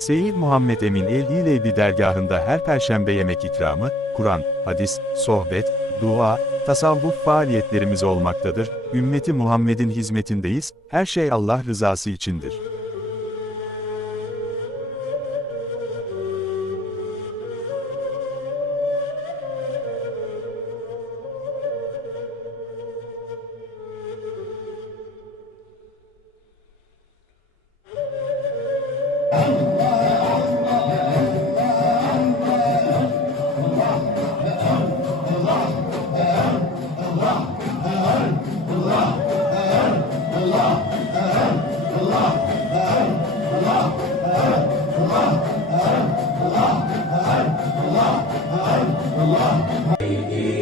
Seyyid Muhammed Emin El-Hileydi dergahında her perşembe yemek ikramı, Kur'an, hadis, sohbet, dua, tasavvuf faaliyetlerimiz olmaktadır. Ümmeti Muhammed'in hizmetindeyiz, her şey Allah rızası içindir. Amen. Allah.